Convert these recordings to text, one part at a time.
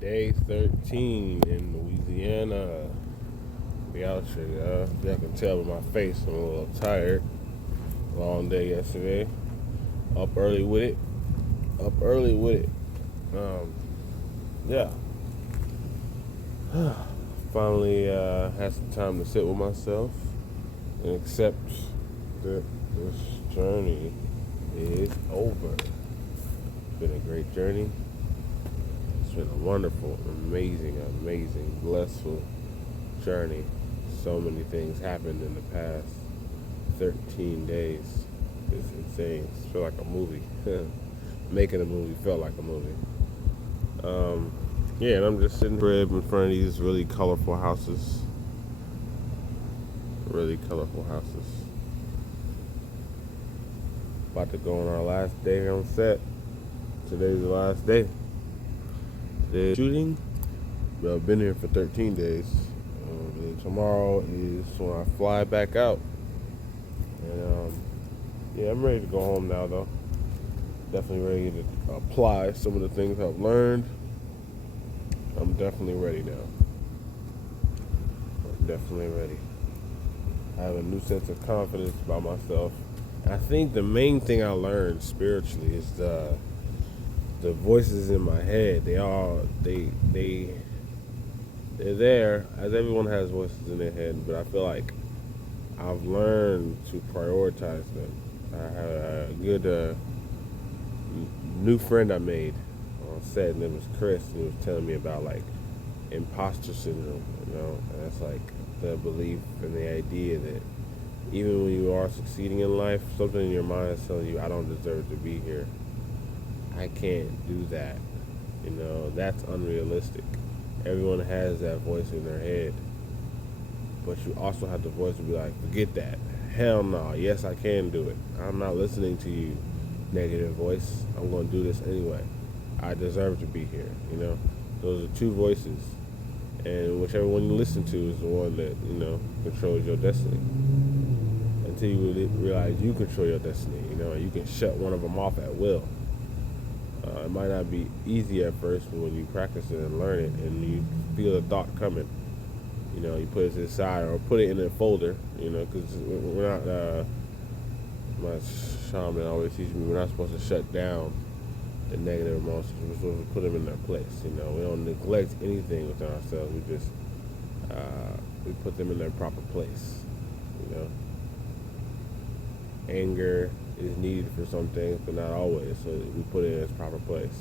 Day 13 in Louisiana. Be out here, y'all. Y'all can tell by my face I'm a little tired. Long day yesterday. Up early with it. Up early with it. Yeah. Finally had some time to sit with myself and accept that this journey is over. It's been a great journey. It's been a wonderful, amazing, blissful journey. So many things happened in the past 13 days. It's insane. It felt like a movie. Making a movie felt like a movie. Yeah, and I'm just sitting in front of these really colorful houses. Really colorful houses. About to go on our last day on set. Today's the last day. Today's shooting. But I've been here for 13 days. And tomorrow is when I fly back out. And yeah, I'm ready to go home now, though. Definitely ready to apply some of the things I've learned. I'm definitely ready now. I'm definitely ready. I have a new sense of confidence about myself. And I think the main thing I learned spiritually is the voices in my head. They're there, as everyone has voices in their head, but I feel like I've learned to prioritize them. I had a good new friend I made on set, and it was Chris, and he was telling me about like imposter syndrome, and that's like the belief and the idea that even when you are succeeding in life, something in your mind is telling you, I don't deserve to be here. I can't do that. That's unrealistic. Everyone has that voice in their head. But you also have the voice to be like, forget that. Hell no. Yes, I can do it. I'm not listening to you, negative voice. I'm going to do this anyway. I deserve to be here. Those are two voices. And whichever one you listen to is the one that, controls your destiny. Until you realize you control your destiny, you can shut one of them off at will. It might not be easy at first, but when you practice it and learn it and you feel the thought coming, you put it to the side or put it in a folder, because we're not, my shaman always teaches me, we're not supposed to shut down the negative emotions. We're supposed to put them in their place. We don't neglect anything within ourselves. We put them in their proper place. Anger is needed for some things, but not always. So we put it in its proper place.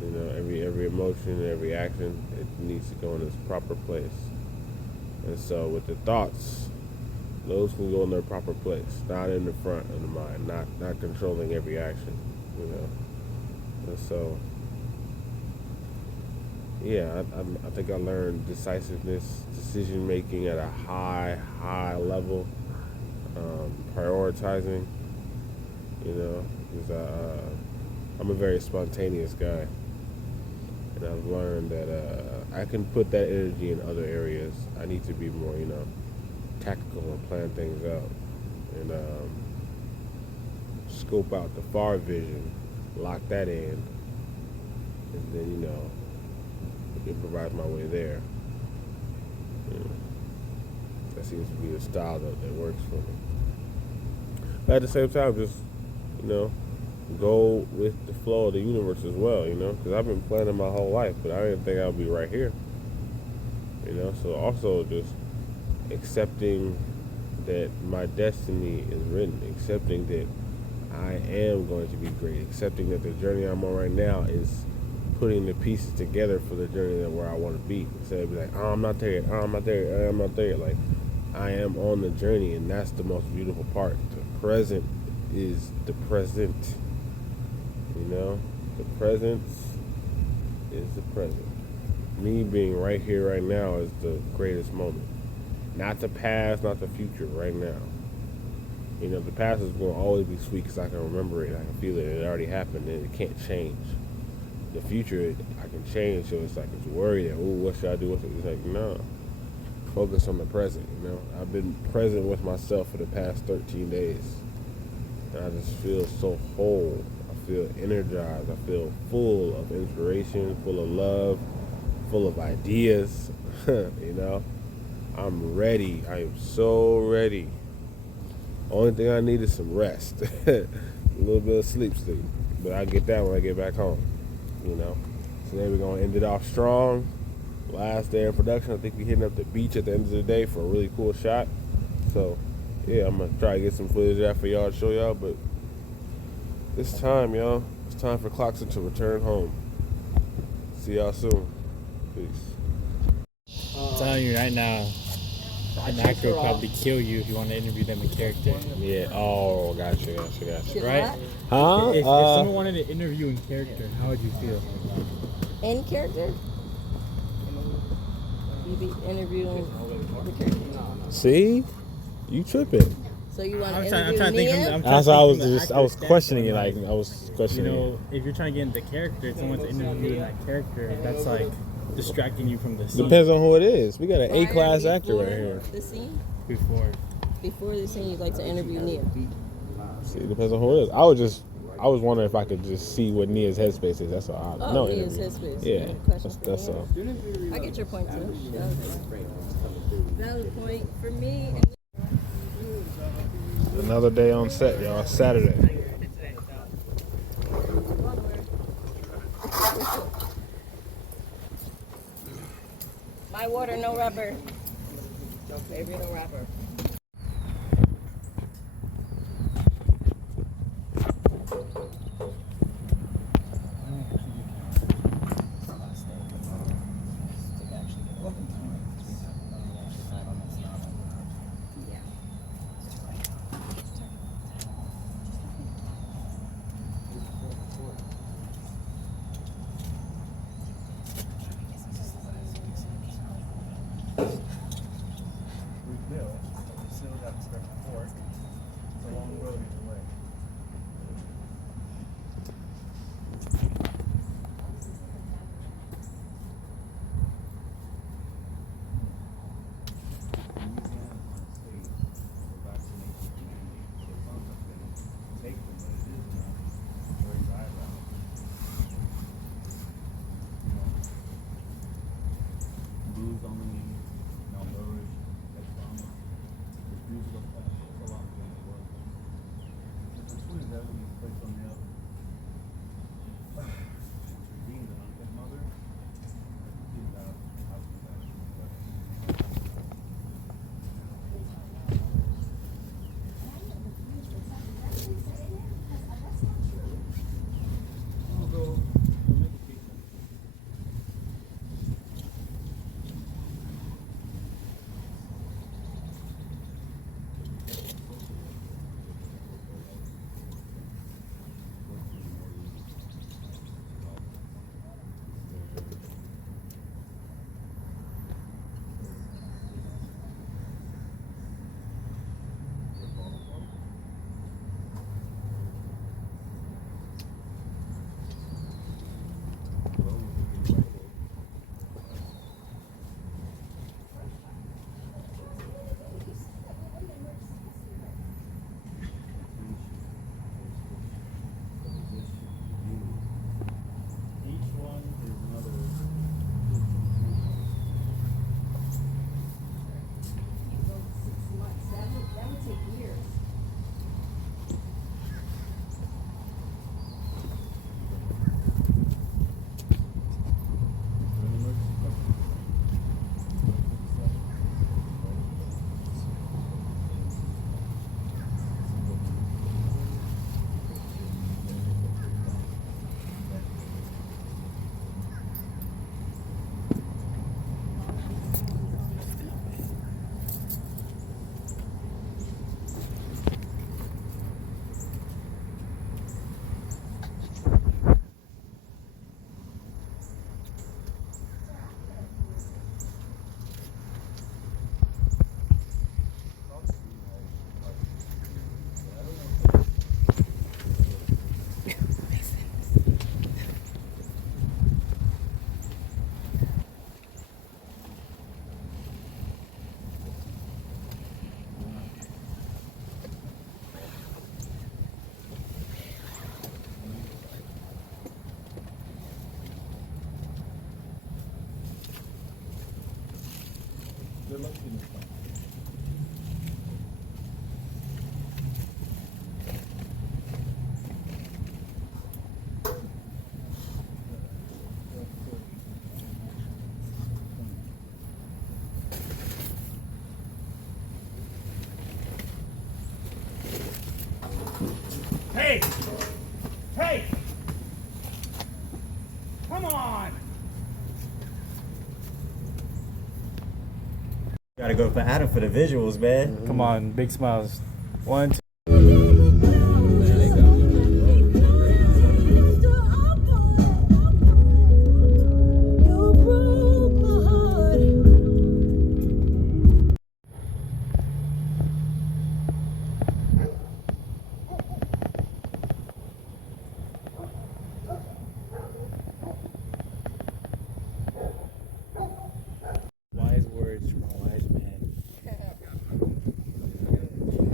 Every emotion, every action, it needs to go in its proper place. And so with the thoughts, those can go in their proper place, not in the front of the mind, not controlling every action. And so, yeah, I think I learned decisiveness, decision making at a high level, prioritizing. Because I'm a very spontaneous guy, and I've learned that I can put that energy in other areas. I need to be more, tactical and plan things out, and scope out the far vision, lock that in, and then improvise my way there. That seems to be the style that works for me. But at the same time, just go with the flow of the universe as well, because I've been planning my whole life, but I didn't think I'd be right here, so also just accepting that my destiny is written, accepting that I am going to be great, accepting that the journey I'm on right now is putting the pieces together for the journey that where I want to be, instead of be like, oh, I'm not there yet, oh, I'm not there yet, oh, I'm not there yet. Like, I am on the journey, and that's the most beautiful part. The present is the present. The presence is the present. Me being right here, right now is the greatest moment. Not the past, not the future, right now. The past is going to always be sweet because I can remember it, I can feel it, it already happened, and it can't change. The future, I can change, so it's like it's worried, what should I do? It's like, no. Focus on the present, I've been present with myself for the past 13 days. And I just feel so whole. I feel energized. I feel full of inspiration, full of love, full of ideas. You know, I'm ready. I am so ready. Only thing I need is some rest, a little bit of sleep, but I get that when I get back home. You know, so then we're gonna end it off strong. Last day of production. I think we're hitting up the beach at the end of the day for a really cool shot. So, yeah, I'm gonna try to get some footage of that for y'all to show y'all. But it's time, y'all. It's time for Clockson to return home. See y'all soon. Peace. I'm telling you right now, an actor would probably kill you if you want to interview them in character. Yeah. Oh, gotcha. Right? Huh? If someone wanted to interview in character, how would you feel? In character? You be interviewing the character. See? You tripping. So you want to I'm interview trying to think Nia? That's why I was questioning it. Like, I was questioning you know, if you're trying to get into character, if someone's interviewing that character, that's like distracting you from the scene. Depends on who it is. We got an A-class Prior, actor right before here. The scene? Before the scene, you'd like to interview Nia. See, it depends on who it is. I was wondering if I could just see what Nia's headspace is. That's all. Nia's headspace. Yeah, that's all. I get your point too. Valid point for me. Another day on set, y'all. Saturday. My water, no rubber. Baby, no rubber. Hey! Hey! Come on! Gotta go for Adam for the visuals, man. Come on, big smiles. 1, 2. Wise words from a wise man.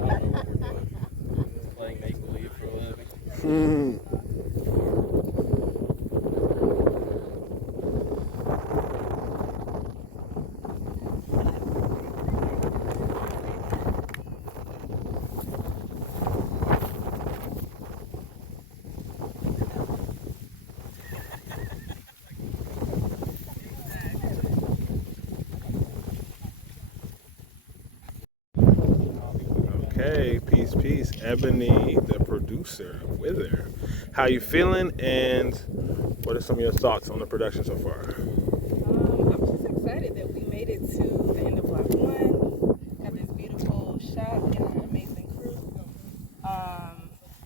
I don't know what we're doing. Playing make believe for a living. Okay, peace. Ebony, the producer, Wither. How you feeling, and what are some of your thoughts on the production so far? I'm just excited that we made it to the end of block one. Got this beautiful shot. We got an amazing crew.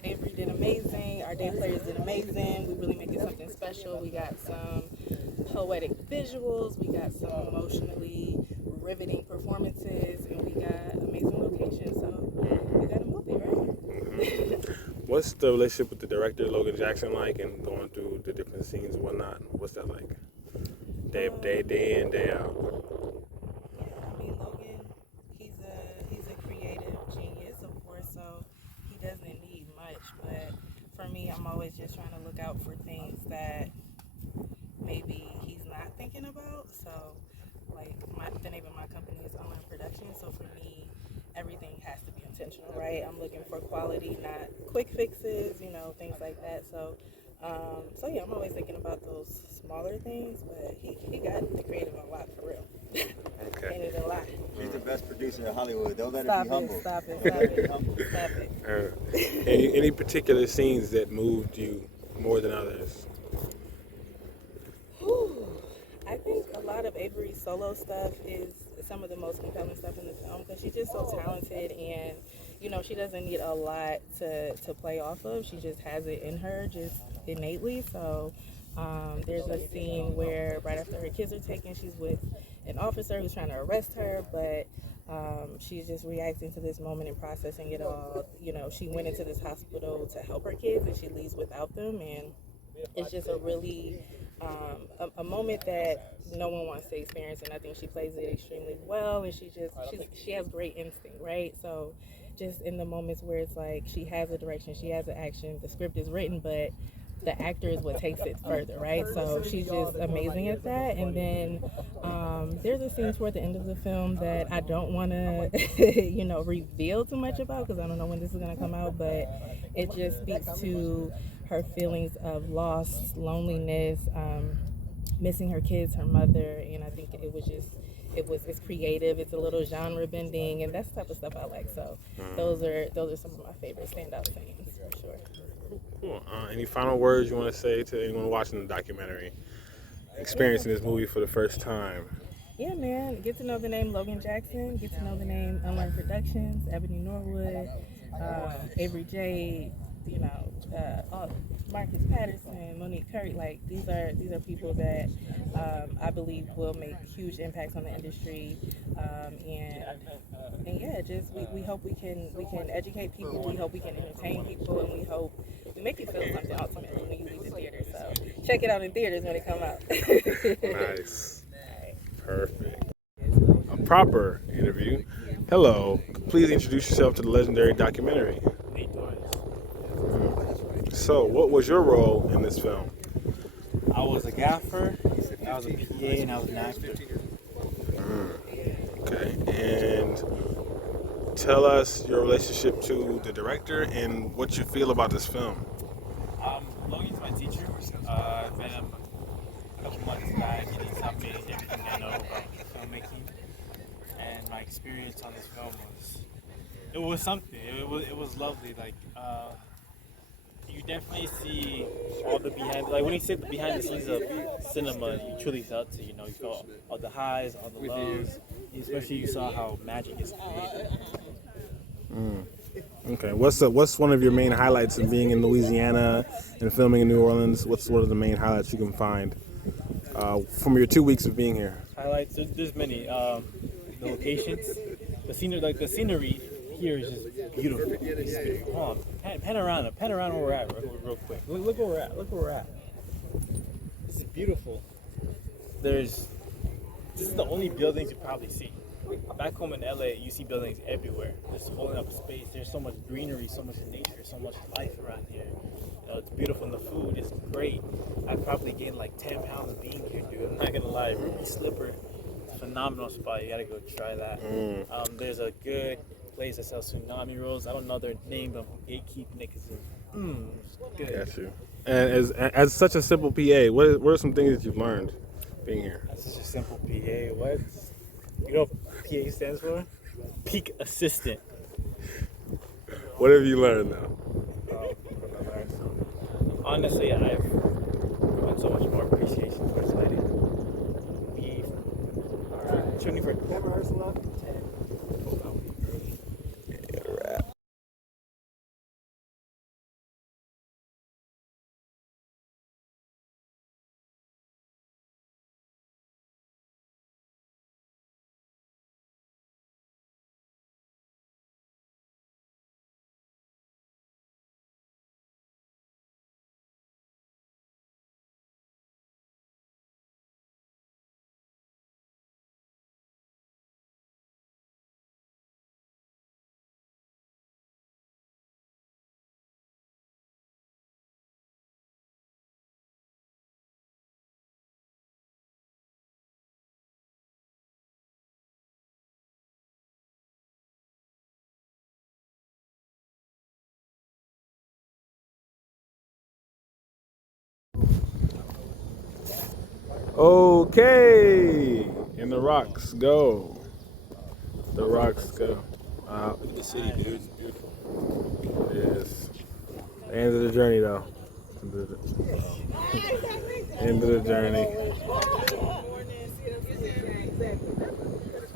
Avery did amazing. Our day players did amazing. We really make it something special. We got some poetic visuals. We got some emotionally riveting performances, and we got amazing locations. So we got a movie, right? What's the relationship with the director, Logan Jackson, like, and going through the different scenes and whatnot? What's that like? Day in, day out. Yeah, I mean Logan, he's a creative genius, of course, so he doesn't need much. But for me, I'm always just trying to look out for things that maybe he's not thinking about. So, like the name of my company is Online Production. So for me, everything has to be intentional, right? I'm looking for quality, not quick fixes, things like that. So yeah, I'm always thinking about those smaller things, but he got the creative a lot for real. Okay. Ain't it a lot? He's the best producer in Hollywood. Don't let Stop him be humble. it, stop it, Don't stop let him be it, humble. stop it. Any particular scenes that moved you more than others? I think a lot of Avery's solo stuff is some of the most compelling stuff in the film because she's just so talented, and she doesn't need a lot to play off of. She just has it in her just innately. So there's a scene where right after her kids are taken, she's with an officer who's trying to arrest her, but she's just reacting to this moment and processing it all. She went into this hospital to help her kids, and she leaves without them, and it's just a really a moment that no one wants to experience, and I think she plays it extremely well, and she has great instinct, right? So just in the moments where it's like she has a direction, she has an action, the script is written, but the actor is what takes it further, right? So she's just amazing at that. And then there's a scene toward the end of the film that I don't want to reveal too much about because I don't know when this is going to come out, but it just speaks to her feelings of loss, loneliness, missing her kids, her mother, and I think it's creative, it's a little genre bending, and that's the type of stuff I like. So those are some of my favorite standout scenes for sure. Cool. Any final words you want to say to anyone watching the documentary, experiencing this movie for the first time? Yeah, man, get to know the name Logan Jackson, get to know the name Unlearned Productions, Ebony Norwood, Avery J, Marcus Patterson, Monique Curry. Like these are people that I believe will make huge impacts on the industry, and yeah, just we hope we can educate people, we hope we can entertain people, and we hope we make you feel something ultimately when you leave the theater. So check it out in theaters when it come out. Nice. Perfect. A proper interview. Hello. Please introduce yourself to the legendary documentary. So, what was your role in this film? I was a gaffer, I was a PA, and I was an actor. Okay. And tell us your relationship to the director and what you feel about this film. Logan's my teacher. I met him a couple months back, and he taught me everything I know about filmmaking. And my experience on this film was something. It was lovely. Like you definitely see all the behind. Like when you sit behind the scenes of cinema, you truly felt it. You know, you felt all the highs, all the lows. Especially you saw how magic is created. Okay. What's one of your main highlights of being in Louisiana and filming in New Orleans? What's one of the main highlights you can find from your 2 weeks of being here? Highlights. There's many. The locations, the scenery, like the scenery here is just beautiful. It's beautiful. Hold on, pan around where we're at real quick. Look where we're at. Look where we're at. This is beautiful. This is the only buildings you probably see. Back home in LA, you see buildings everywhere, just holding up space. There's so much greenery, so much nature, so much life around here. You know, it's beautiful, and the food is great. I probably gained like 10 pounds being here, dude. I'm not gonna lie. Ruby Slipper, phenomenal spot. You gotta go try that. There's a good place that sells tsunami rolls. I don't know their name, but I'm gatekeeping it because it's good. Got you. And as such a simple PA, what are some things that you've learned being here? That's just a simple PA. What? You know what PA stands for? Peak Assistant. What have you learned now? Honestly, I've grown so much more appreciation towards lighting. We are shooting for camera rehearsal up. 10. Okay. And the rocks go. The rocks go. Look at the city, dude. It's beautiful. It is. End of the journey, though. End of the journey.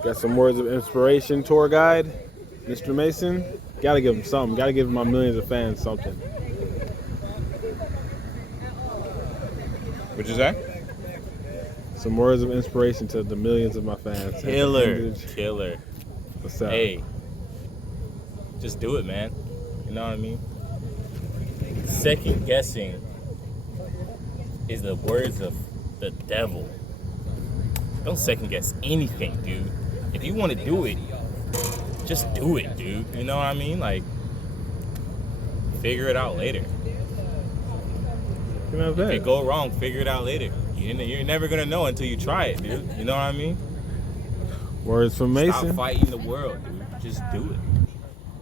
Got some words of inspiration, tour guide, Mr. Mason. Gotta give him something. Gotta give my millions of fans something. What'd you say? Some words of inspiration to the millions of my fans. Killer. What's up? Hey, just do it, man. You know what I mean? Second guessing is the words of the devil. Don't second guess anything, dude. If you want to do it, just do it, dude. You know what I mean? Like, figure it out later. If it go wrong, figure it out later. You're never gonna know until you try it, dude. You know what I mean? Words from Mason. Stop fighting the world, dude. Just do it.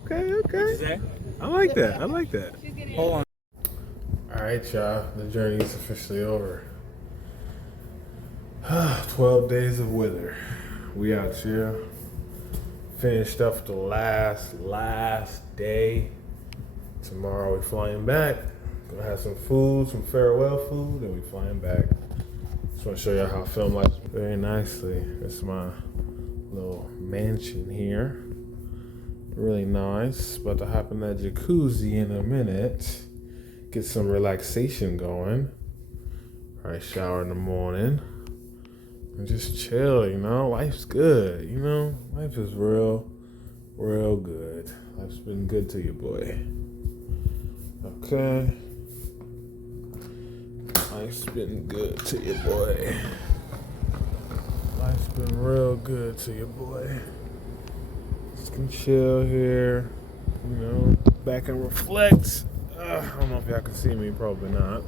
Okay. What'd you say? I like that. Hold on. All right, y'all. The journey is officially over. 12 days of weather. We out here. Finished up the last day. Tomorrow we flying back. Gonna have some food, some farewell food, and we flying back. Just want to show y'all how I film life very nicely. This is my little mansion here. Really nice. About to hop in that jacuzzi in a minute. Get some relaxation going. Probably shower in the morning. And just chill, you know. Life's good, you know. Life is real good. Life's been good to you, boy. Okay. Life's been good to you, boy. Life's been real good to you, boy. Just can chill here, you know, back and reflect. I don't know if y'all can see me, probably not.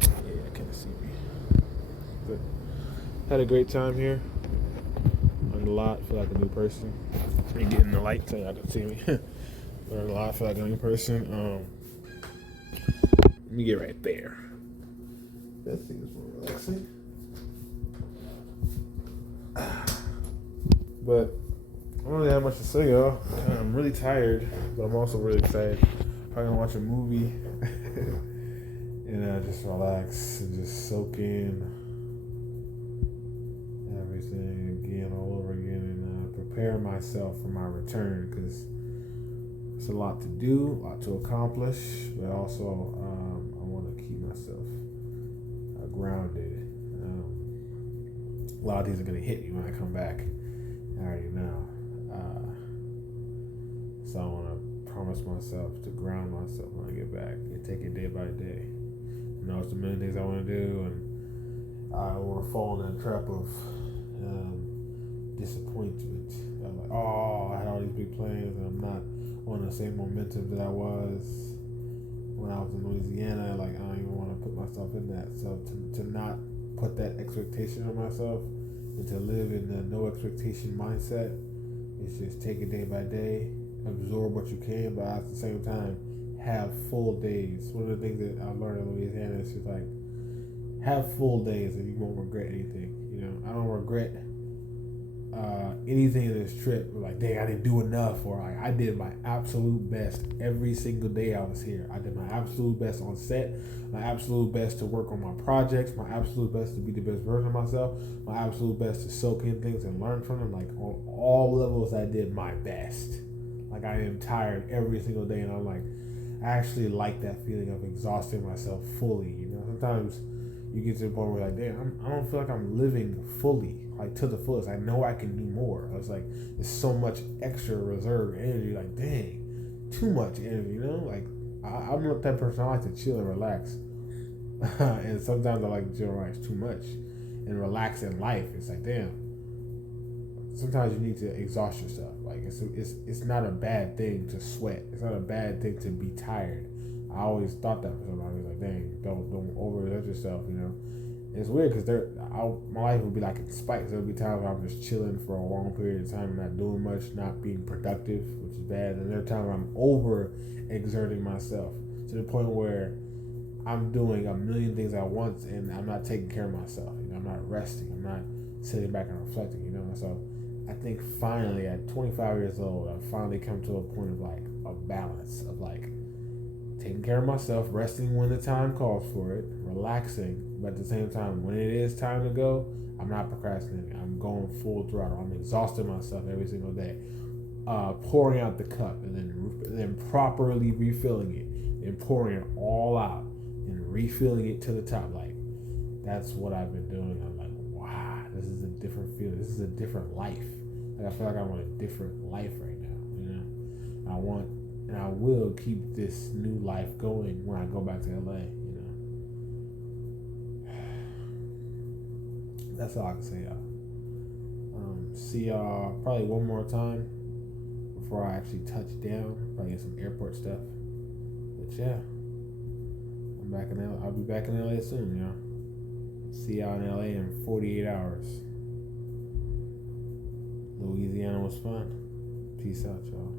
Yeah, I can't see me. But had a great time here on a lot. I feel like a new person. Me getting the light so y'all can see me. Learned a lot. I feel like a new person. Let me get right there. That thing is more relaxing. But I don't really have much to say, y'all. I'm really tired, but I'm also really excited. I'm gonna watch a movie and just relax and just soak in everything again, all over again, and prepare myself for my return, because it's a lot to do, a lot to accomplish, but also I want to keep myself grounded. A lot of things are gonna hit me when I come back. I already know. So I want to promise myself to ground myself when I get back and take it day by day. You know, it's a million things I want to do, and I want to fall in that trap of disappointment. I'm like, oh, I had all these big plans, and I'm not on the same momentum that I was when I was in Louisiana. Like, I don't even want to put myself in that. So to not put that expectation on myself and to live in the no expectation mindset, it's just take it day by day, absorb what you can, but at the same time, have full days. One of the things that I learned in Louisiana is just like, have full days and you won't regret anything. You know, I don't regret anything in this trip. Like, dang, I didn't do enough, or I did my absolute best every single day I was here. I did my absolute best on set, my absolute best to work on my projects, my absolute best to be the best version of myself, my absolute best to soak in things and learn from them. Like, on all levels, I did my best. Like, I am tired every single day, and I'm like, I actually like that feeling of exhausting myself fully. You know, sometimes you get to the point where you're like, damn, I don't feel like I'm living fully, like to the fullest. I know I can do more. I was like, there's so much extra reserve energy. Like, dang, too much energy. You know, like I'm not that person. I like to chill and relax, and sometimes I like to chill and relax too much, and relax in life. It's like, damn. Sometimes you need to exhaust yourself. Like, it's not a bad thing to sweat. It's not a bad thing to be tired. I always thought that for somebody. I was like, dang, don't overexert yourself. You know, it's weird because my life would be like in spikes. There'll be times where I'm just chilling for a long period of time, not doing much, not being productive, which is bad. And there are times where I'm over exerting myself to the point where I'm doing a million things at once and I'm not taking care of myself. You know, I'm not resting. I'm not sitting back and reflecting. You know, so I think finally at 25 years old, I've finally come to a point of like a balance of like taking care of myself, resting when the time calls for it, relaxing, but at the same time, when it is time to go, I'm not procrastinating. I'm going full throttle. I'm exhausting myself every single day, pouring out the cup and then properly refilling it, and pouring it all out and refilling it to the top. Like, that's what I've been doing. I'm like, wow, this is a different feeling. This is a different life. Like, I feel like I'm on a different life right now. You know, I will keep this new life going when I go back to LA. You know, that's all I can say, y'all. See y'all probably one more time before I actually touch down. Probably get some airport stuff. But yeah, I'm back in LA. I'll be back in LA soon, y'all. See y'all in LA in 48 hours. Louisiana was fun. Peace out, y'all.